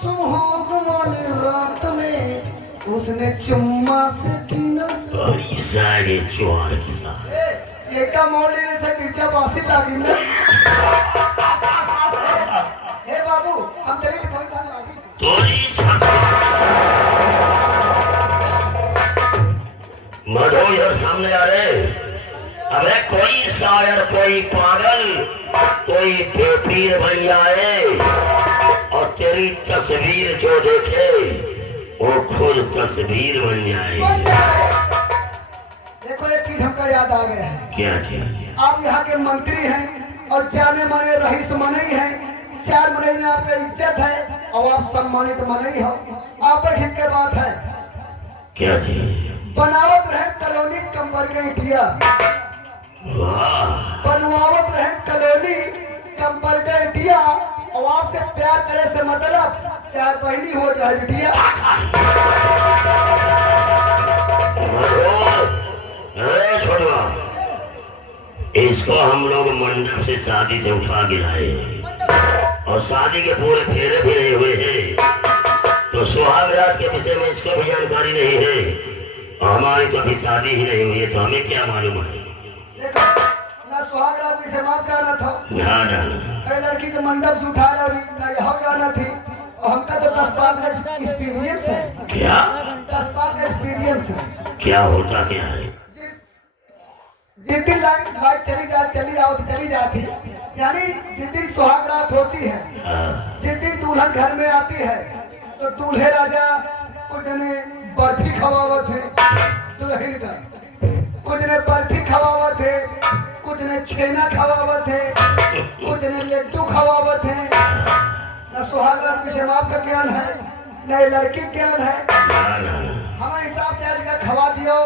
सुहाग वाली रात में उसने चुम्मा से किया बड़ी सारे चोर के साथ एका मौली ने से गिरजा बासी लागी ना हे बाबू हम चले के थोड़ी थान लागी तोरी मधो यार सामने आ रहे। अबे कोई शायर कोई पागल कोई बेपीर बन जाए और तेरी तस्वीर जो देखे वो खुद तस्वीर बन जाए। देखो एक चीज हमका याद आ गया है। क्या चीज? आप यहाँ के मंत्री हैं और जाने माने रईस मनई हैं। 4 महीने में आपका इज्जत है और आप सम्मानित मनई हो। आप पर हित के बात है क्या चीज? बनावट रहे कॉलोनी कंबर के इंटिया बनवावत रहे कॉलोनी कंबर के इंटिया और आपसे प्यार करे से मतलब 4 बहनी हो जाए बिटिया। छोड़वा इसको हम लोग मंडप से शादी से उठा के लाए और शादी के पूरे फेरे भी नहीं हुए हैं तो सुहाग रात के विषय में इसको भी जानकारी नहीं है और हमारी तो अभी शादी ही नहीं हुई है तो हमें क्या मालूम है। देखो ना सुहाग रात में समाप्त करना था ना कई लड़की के मंडप से उठा रही ना यहाँ जाना थी और हमका तो 10 साल का एक्सपीरियंस है। क्या 10 साल का एक्सपीरियंस है। क्या होता क्या है? जिस दिन लाइट चली आओ तो चली जाती यानी जिस दिन सुहाग रात होती है जिस दिन दुल्हन घर में आती है तो दूल्हे राजा कुछ ने बर्फी खवावत है दुल्हन का कुछ ने बर्फी खवावत है कुछ ने छेना खवावत है कुछ ने लड्डू खवावत है। न सुहाग रात की समाप्त का ज्ञान है न लड़की ज्ञान है। हमारे हिसाब से आज का खवा दियो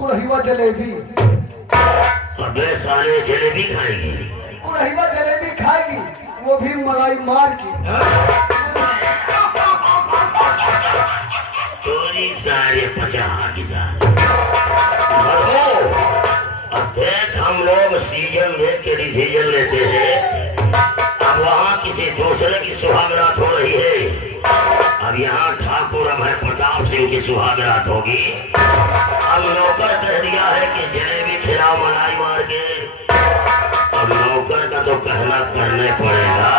गुड़हिवा जलेबी अबे सारे जलेबी खाएंगे गुड़हिवा जलेबी खाएगी वो भी मलाई मार की चोरी सारे 50 की साथ अब देख हम लोग सीजन देख के डिसीजन लेते हैं। अब वहाँ किसी दूसरे की सुहागरात हो रही है अब यहाँ ठाकुर अभय प्रताप सिंह की सुहागरात होगी। अब नौकर कह दिया है कि जलेबी खिलाओ मलाई मार के अब नौकर का तो कहना करने पड़ेगा।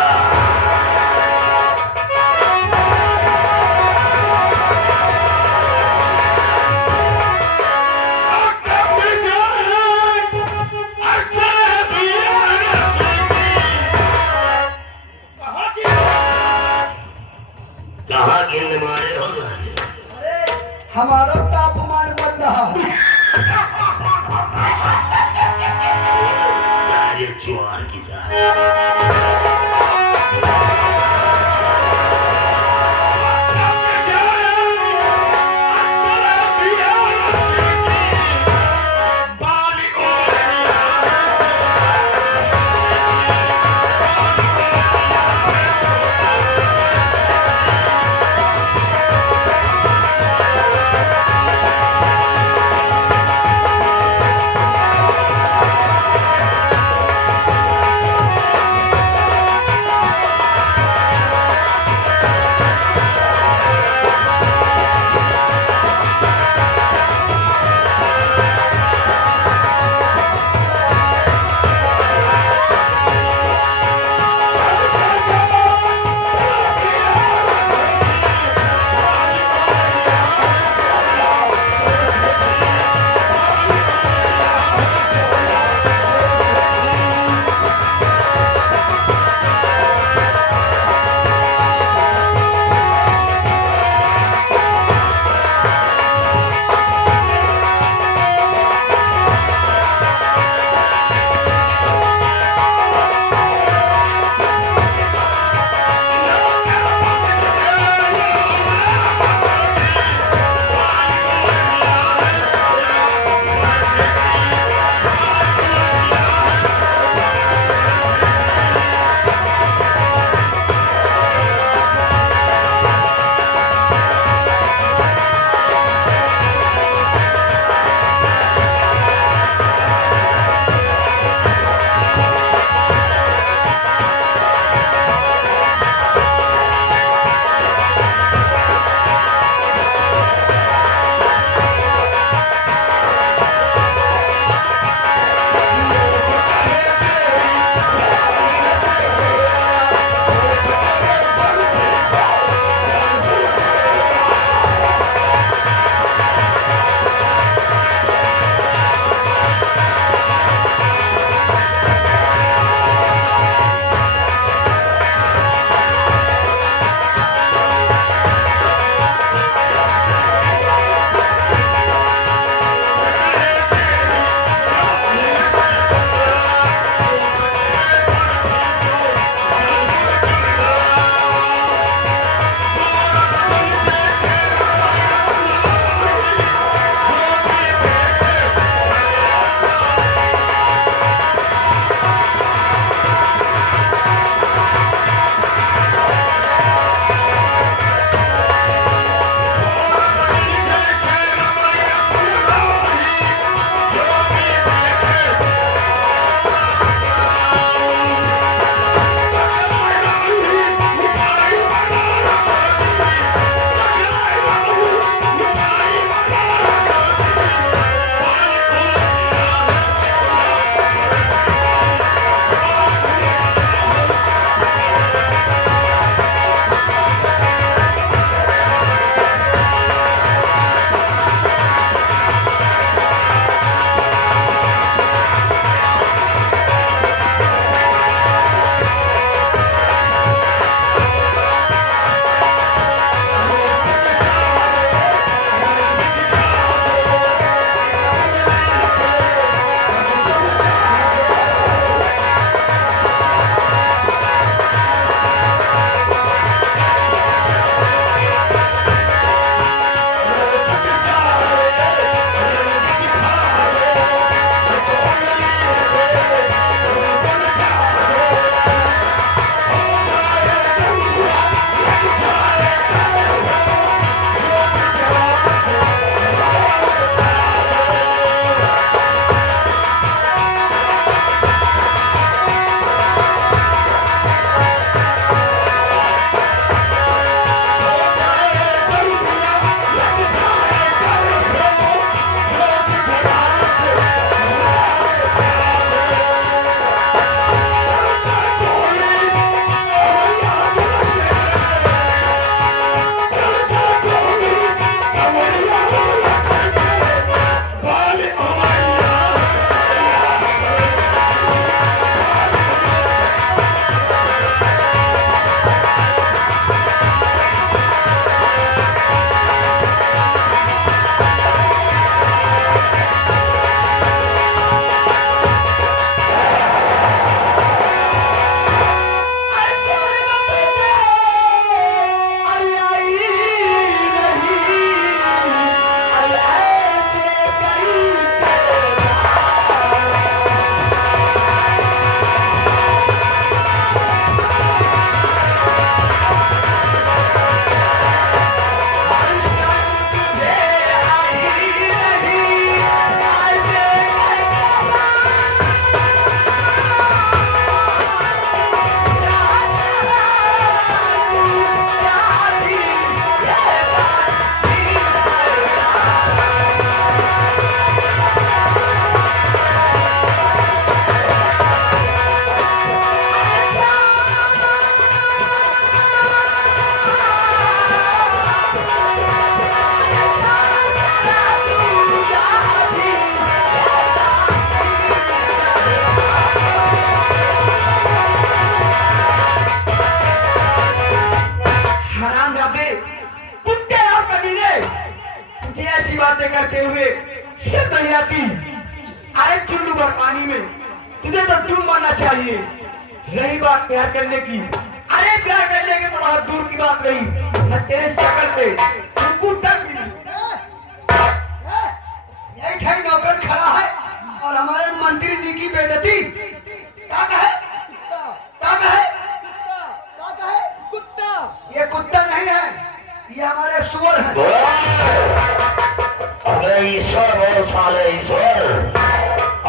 कहाँ गिन मारे हो हमारा तापमान बढ़ रहा है। सारे चुआर की साथ करते हुए सिर्फ नहीं आती। अरे चुल्लू भर पानी में तुझे तो क्यों मरना चाहिए। रही बात प्यार करने की, अरे प्यार करने के तो बहुत दूर की बात नहीं, मैं तेरे शक्ल पे कुकू तक भी नहीं। यही ठाई नौकर खड़ा है और हमारे मंत्री जी की बेइज्जती क्या कहे? क्या कहे? ये कुत्ता नहीं है, ये हमारे सुअर है। अबे ईश्वर बोल साले ईश्वर।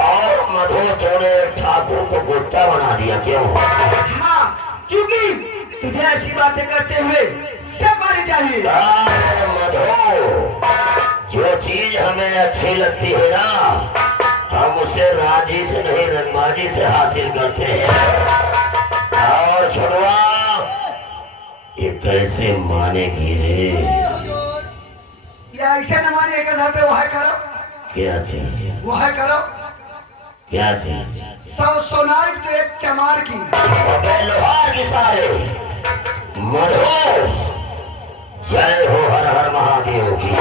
और मधु तूने ठाकुर को कुत्ता बना दिया क्यों? हाँ, क्योंकि तुझे ऐसी बातें करते हुए सब मानी चाहिए। अरे मधु, जो चीज हमें अच्छी लगती है ना, हम उसे राजी से नहीं रंगबाजी से हासिल करते हैं। और छुड़वा, ये कैसे मानेगी रे? या ऐसे न मानिए के घर पे वह करो, क्या चाहिए? वह करो। क्या चाहिए? 100 सोनार तो एक चमार की। अबे लोहार की साले मधु, जय हो हर हर महादेव की।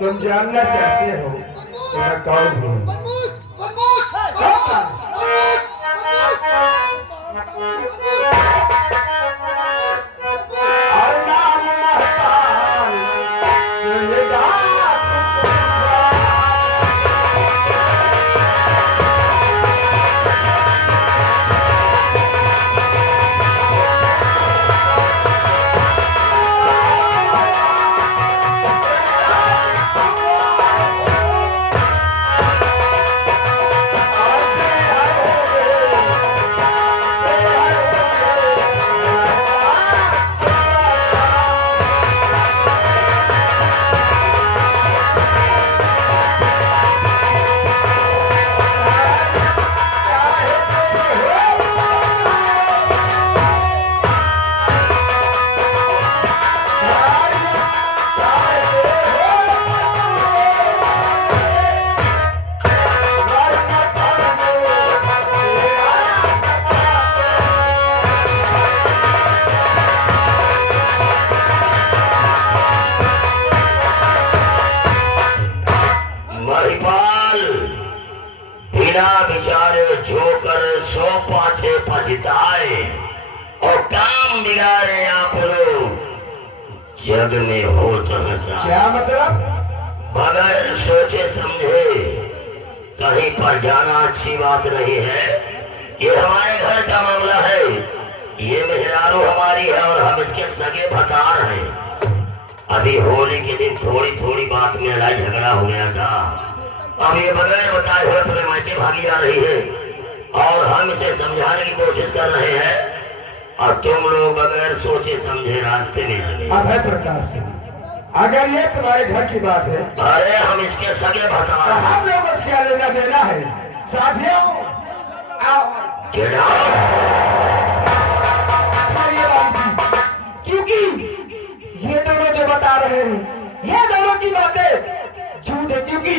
तुम जानना चाहते हो मैं कौन हूँ? और नाम महताल, तुझे बिना विचारे झोकर सो पाछे पछताए और काम बिगाड़े आप लोग जग में हो सहसा। क्या मतलब? बगैर सोचे समझे कहीं पर जाना अच्छी बात नहीं है। ये हमारे घर का मामला है, ये मेहरारू हमारी है और हम इसके सगे भतार हैं। अभी होली के दिन थोड़ी थोड़ी बात में लड़ाई झगड़ा हो गया था। अब ये बगैर बताए हुए अपने मायके भागी जा रही है और हम इसे समझाने की कोशिश कर रहे हैं और तुम लोग बगैर सोचे समझे रास्ते में चले। अभय प्रताप सिंह, अगर ये तुम्हारे घर की बात है, अरे हम इसके सगे तो भता हम लोगों को क्या लेना देना है? साथियों, आओ। क्योंकि ये दोनों जो बता रहे हैं, ये दोनों की बातें झूठ है। क्योंकि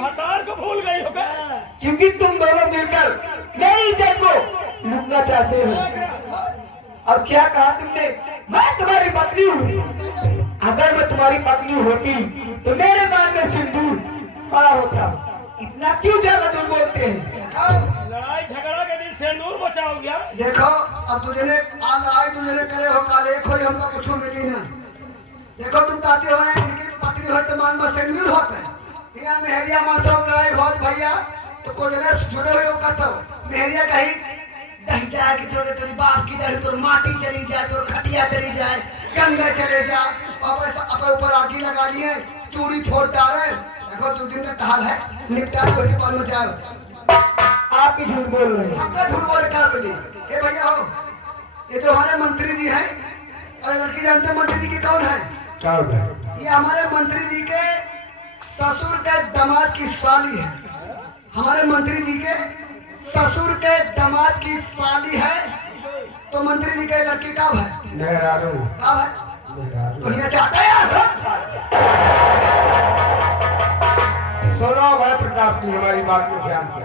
भतार को भूल गई हो क्या? क्योंकि तुम दोनों मिलकर मेरी इज्जत को लूटना चाहते हो। और क्या कहा तुमने? मैं तुम्हारी पत्नी हूँ। अगर मैं तुम्हारी पत्नी होती तो मेरे कान में सिंदूर पड़ा होता। इतना क्यों ज्यादा तुम बोलते हैं? लड़ाई झगड़ा के दिन सिंदूर बचाओ गया। देखो अब तुझे आज आए तुझे करे हो काले खोई हमको कुछ मिली ना। देखो तुम चाहते हो इनकी पत्नी हो तो मान में सिंदूर होते यहाँ मेहरिया मानता लड़ाई बहुत भैया तो कोजने जुड़े हुए करता हो मेहरिया कहीं दही जाए कि तेरे बाप की दही तो माटी चली जाए तो खटिया चली जाए जंगल चले जा और ऐसा अपने ऊपर आगी लगा लिए चूड़ी फोड़ डाले। देखो 2 दिन का टहल है निपटा कोई के पास में जाओ। आप भी झूठ बोल रहे हैं। आपका झूठ बोल क्या बोली? ए भैया हो ये तो हमारे मंत्री जी हैं और लड़की जानते हैं मंत्री जी की कौन है? क्या हो गया? ये हमारे मंत्री जी के ससुर के दामाद की साली है। हमारे मंत्री जी के ससुर के दामाद की साली है तो मंत्री जी के लड़की कब है? मेहरारू। कब है? तो ये चाहते हैं सुनो भाई प्रताप सिंह, हमारी बात को ध्यान से।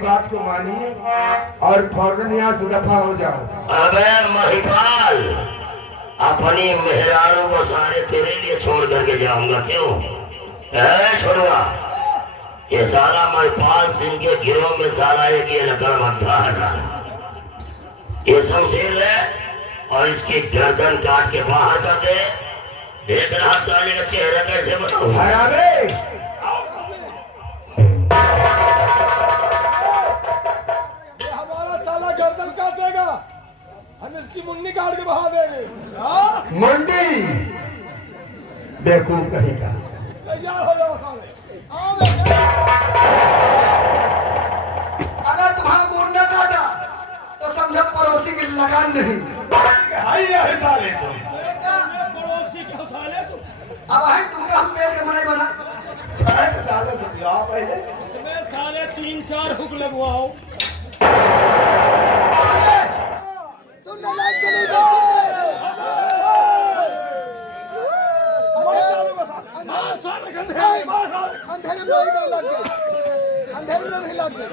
बात को मानिए और फौरन यहाँ से दफा हो जाओ। अबे महिपाल, अपनी मेहरारू को सारे तेरे लिए छोड़ करके जाऊंगा क्यों? छोड़ूंगा? ये साला महिपाल सिंह के गिरोह में साला एक ये लकड़बग्घा है। ये शमशीर ले और इसकी गर्दन काट के बाहर कर दे। देख रहा साले का चेहरा कैसे बताऊं? गर्दन काटेगा, हम इसकी मुंडी काट के बहा देंगे। मुंडी बेवकूफ कहेगा। तैयार हो जाओ साले। अगर तुम्हारा मुंडा काटा तो समझो पड़ोसी की लगान नहीं। साले तुम पड़ोसी के साले तुम। अब है तुमका हम पेड़ के मने बना साले समझाओ पहले। इसमें साले 3-4 हुक लगवाओ। सुनने लायक तो नहीं था। अंधेरे में नहीं लग जाए, अंधेरे में नहीं लग जाए।